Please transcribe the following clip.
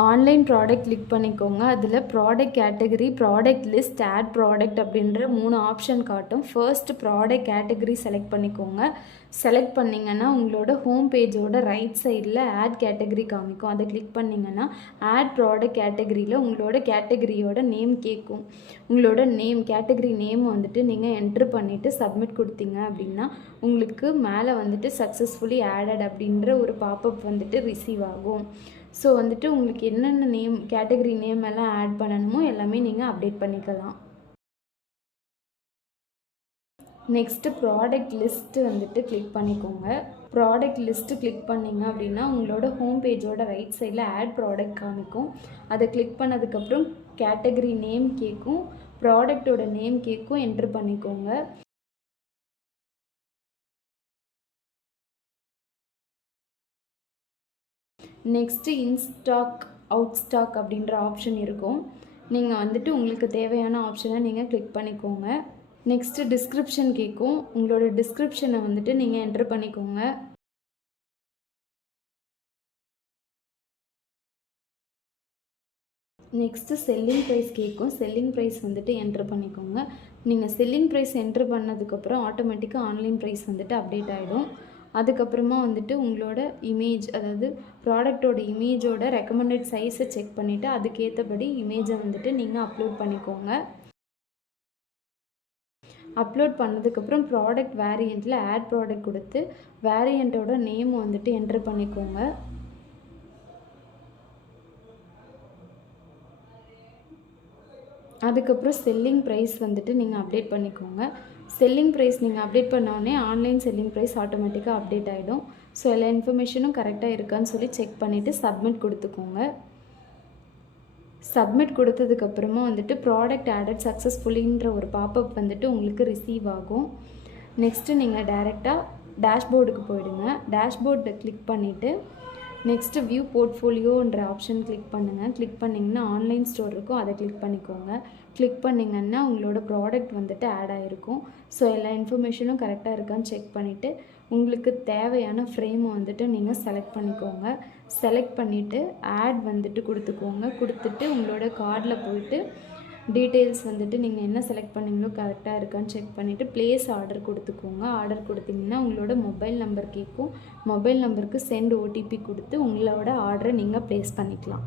Online product click பண்ணிக்கோங்க. அதில் product category, product list, add product அப்படின்ற 3 ஆப்ஷன் காட்டும். ஃபர்ஸ்ட் ப்ராடக்ட் கேட்டகரி செலக்ட் பண்ணிக்கோங்க. செலக்ட் பண்ணிங்கன்னா உங்களோட ஹோம் பேஜோட ரைட் சைடில் ஆட் கேட்டகரி காமிக்கும். அதை கிளிக் பண்ணிங்கன்னா ஆட் ப்ராடக்ட் கேட்டகரியில் உங்களோட கேட்டகரியோட நேம் கேட்கும். உங்களோட கேட்டகரி நேம் வந்துட்டு நீங்கள் என்ட்ரு பண்ணிவிட்டு சப்மிட் கொடுத்தீங்க அப்படின்னா உங்களுக்கு மேலே வந்துட்டு சக்ஸஸ்ஃபுல்லி ஆடட் அப்படின்ற ஒரு பாப்அப் வந்துட்டு ரிசீவ் ஆகும். ஸோ வந்துட்டு உங்களுக்கு என்னென்ன கேட்டகரி நேம் எல்லாம் ஆட் பண்ணணுமோ எல்லாமே நீங்கள் அப்டேட் பண்ணிக்கலாம். நெக்ஸ்ட்டு ப்ராடக்ட் லிஸ்ட்டு வந்துட்டு கிளிக் பண்ணிக்கோங்க. ப்ராடக்ட் லிஸ்ட்டு கிளிக் பண்ணிங்க அப்படின்னா உங்களோட ஹோம் பேஜோட ரைட் சைடில் ஆட் ப்ராடக்ட் காமிக்கும். அதை கிளிக் பண்ணதுக்கப்புறம் கேட்டகரி நேம் கேட்கும், ப்ராடக்டோட நேம் கேட்கும், என்ட்ரு பண்ணிக்கோங்க. நெக்ஸ்ட்டு இன்ஸ்டாக் அவுட் ஸ்டாக் அப்படின்ற ஆப்ஷன் இருக்கும். நீங்கள் வந்துட்டு உங்களுக்கு தேவையான ஆப்ஷனை நீங்கள் கிளிக் பண்ணிக்கோங்க. நெக்ஸ்ட்டு டிஸ்கிரிப்ஷன் கேட்கும். உங்களோட டிஸ்கிரிப்ஷனை வந்துட்டு நீங்கள் என்ட்ரு பண்ணிக்கோங்க. நெக்ஸ்ட்டு செல்லிங் ப்ரைஸ் கேட்கும். செல்லிங் ப்ரைஸ் வந்துட்டு என்ட்ரு பண்ணிக்கோங்க. நீங்கள் செல்லிங் ப்ரைஸ் என்ட்ரு பண்ணதுக்கப்புறம் ஆட்டோமேட்டிக்காக ஆன்லைன் ப்ரைஸ் வந்துட்டு அப்டேட் ஆகிடும். அதுக்கப்புறமா வந்துட்டு உங்களோட இமேஜ், அதாவது ப்ராடக்டோட இமேஜோட ரெக்கமெண்டட் சைஸை செக் பண்ணிவிட்டு அதுக்கேற்றபடி இமேஜை வந்துட்டு நீங்கள் அப்லோட் பண்ணிக்கோங்க. அப்லோட் பண்ணதுக்கப்புறம் ப்ராடக்ட் வேரியண்ட்டில் ஆட் ப்ராடக்ட் கொடுத்து வேரியண்ட்டோட நேம் வந்துட்டு என்ட்ரு பண்ணிக்கோங்க. அதுக்கப்புறம் செல்லிங் ப்ரைஸ் வந்துட்டு நீங்கள் அப்டேட் பண்ணிக்கோங்க. செல்லிங் ப்ரைஸ் நீங்கள் அப்டேட் பண்ணோடனே ஆன்லைன் செல்லிங் ப்ரைஸ் ஆட்டோமேட்டிக்காக அப்டேட் ஆகிடும். ஸோ எல்லா இன்ஃபர்மேஷனும் கரெக்டாக இருக்கான்னு சொல்லி செக் பண்ணிவிட்டு சப்மிட் கொடுத்துக்கோங்க. சப்மிட் கொடுத்ததுக்கப்புறமா வந்துட்டு ப்ராடக்ட் ஆடட் சக்ஸஸ்ஃபுல்லின்ற ஒரு பாப்அப் வந்துட்டு உங்களுக்கு ரிசீவ் ஆகும். நெக்ஸ்ட்டு நீங்கள் டைரெக்டாக டேஷ்போர்டுக்கு போயிடுங்க. டேஷ்போர்டை கிளிக் பண்ணிவிட்டு நெக்ஸ்ட்டு வியூ போர்ட்ஃபோலியோன்ற ஆப்ஷன் கிளிக் பண்ணுங்கள். கிளிக் பண்ணிங்கன்னா ஆன்லைன் ஸ்டோர் இருக்கும், அதை கிளிக் பண்ணிக்கோங்க. கிளிக் பண்ணிங்கன்னா உங்களோட ப்ராடக்ட் வந்துட்டு ஆட் ஆகிருக்கும். ஸோ எல்லா இன்ஃபர்மேஷனும் கரெக்டாக இருக்கான்னு செக் பண்ணிவிட்டு உங்களுக்கு தேவையான ஃப்ரேமை வந்துட்டு நீங்கள் செலக்ட் பண்ணிக்கோங்க. செலக்ட் பண்ணிவிட்டு ஆட் வந்துட்டு கொடுத்துட்டு உங்களோட கார்டில் போயிட்டு டீட்டெயில்ஸ் வந்துட்டு நீங்கள் என்ன செலக்ட் பண்ணிங்களோ கரெக்டாக இருக்கான்னு செக் பண்ணிவிட்டு ப்ளேஸ் ஆர்டர் கொடுத்துக்கோங்க. ஆர்டர் கொடுத்தீங்கன்னா உங்களோட மொபைல் நம்பர் கேட்கும். மொபைல் நம்பருக்கு சென்ட் ஓடிபி கொடுத்து உங்களோட ஆர்டரை நீங்கள் ப்ளேஸ் பண்ணிக்கலாம்.